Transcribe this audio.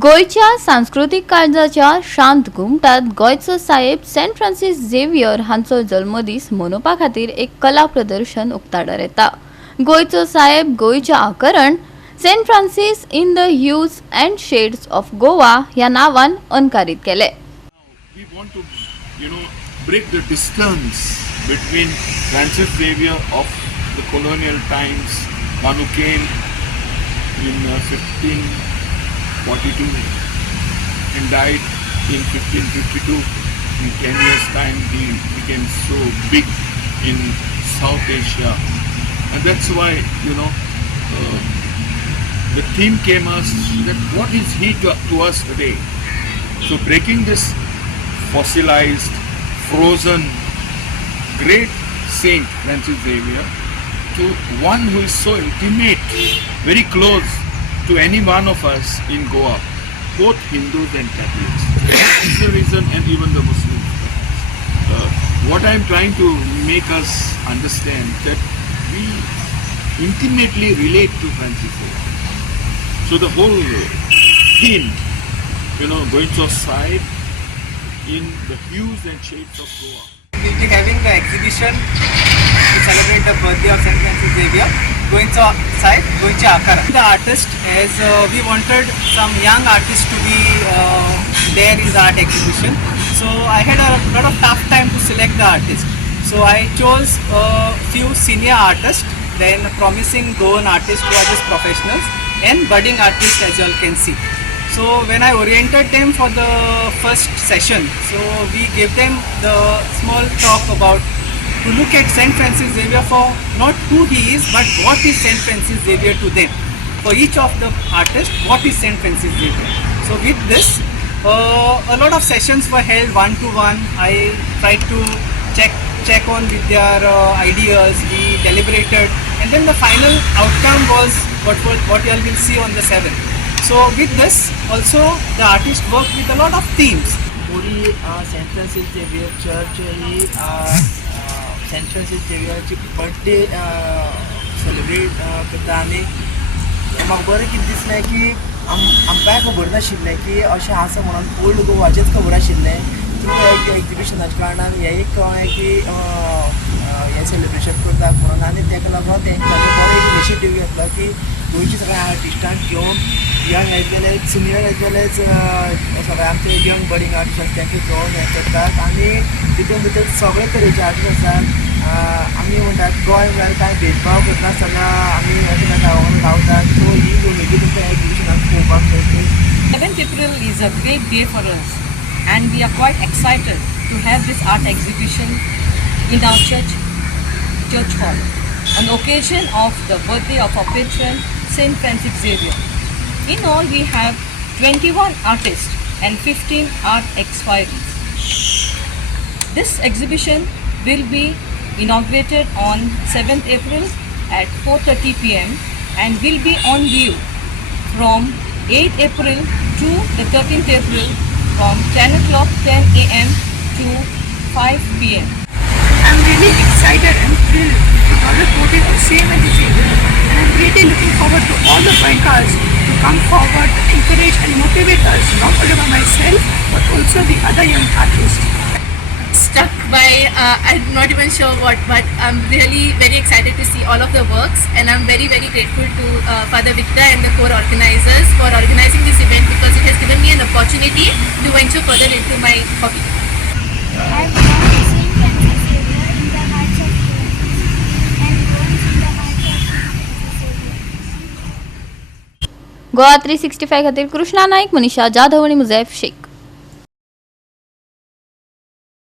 गोयच्या सांस्कृतिक काळजाच्या शांत घुमटात गोयचो साहेब सेंट फ्रांसिस झेवियर हांचो जल्मदीस मनोवपा खातीर एक कला प्रदर्शन उक्ताडार येता. गोयचो साहेब गोयच्या आकरण Saint Francis in the hues and shades of Goa ह्या नावान अनकारीत केले. We want to, break the distance between Francis Xavier of the colonial times, one who came in 1542 and died in 1552. In 10 years' time, he became so big in South Asia, and that's why the theme came us that what is he to us today? So breaking this fossilized, frozen, great Saint Francis Xavier to one who is so intimate, very close to any one of us in Goa, both Hindus and Catholics. That's the reason, and even the Muslims. What I am trying to make us understand that we intimately relate to Francis Xavier. So the whole theme, going to side in the hues and shades of Goa. We'll be having the exhibition to celebrate the birthday of Saint Francis Xavier, Goincha side, Goincha Akara. The artist, as we wanted some young artists to be there in the art exhibition, so I had a lot of tough time to select the artist. So I chose a few senior artists, then promising Goan artists who are just professionals, and budding artists as you all can see. So when I oriented them for the first session, so we gave them the small talk about to look at Saint Francis Xavier for not who he is, but what is Saint Francis Xavier to them. For each of the artists, what is Saint Francis Xavier? So with this, a lot of sessions were held one-to-one. I tried to check on with their ideas. We deliberated, and then the final outcome was what you all will see on the 7th. So with this, also the artist worked with a lot of themes. पूरी Saint Francis Xavier church ही Saint Francis झेवियरची birthday celebrate करता आनी म्हाका बरें कितें दिसलें की आमकांय खबर नाशिल्लें की अशें आसा म्हणून ओल्ड गोवाचेंच खबर आशिल्लें. त्या एक्झिबिशनाच्या कारणान हेंय कळ्ळें की हें सेलिब्रेशन करतात म्हणून आनी ताका लागून तेंच्यांनी बरो एक इनिशिएटीव घेतलो की गोंयच्या सगळ्या आर्टिस्टांक घेवन young as well as senior as well as सगळे आमचे यंग बडींग आर्टिस्ट आसा तांकां घेवन हें करतात आनी तितून भितर सगळे तरेचे आर्टिस्ट आसात. आमी म्हणटात गोंय म्हळ्यार कांय भेदभाव करनासतना आमी अशें गावतात. सो ही उमेदी तुमच्या एक्झिबिशनाक पळोवपाक मेळटली. 7th April is a great day for us, and we are quite excited to have this art exhibition in our church hall on the occasion of the birthday of our patron Saint Francis Xavier. In all, we have 21 artists and 15 art expiries. This exhibition will be inaugurated on 7th April at 4:30 p.m. and will be on view from 8th April to the 13th April from 10 a.m. to 5 p.m. I'm really excited and thrilled to have the photo of Saint Francis Xavier, and I'm really looking forward to all the bikers to come forward to encourage and motivate us, not only by myself but also the other young artists. Struck by I'm not even sure what, but I'm really very excited to see all of the works, and I'm very grateful to Father Victor and the core organizers for organizing this event, because it has given me an opportunity to venture further into my hobby. I've gone to Saint Francis Xavier in the hearts of Christians and gone in the hearts of Francis Xavier. Goa 365 खातीर कृष्णा नाईक, मनीषा जाधव आणि मुझैफ शेख.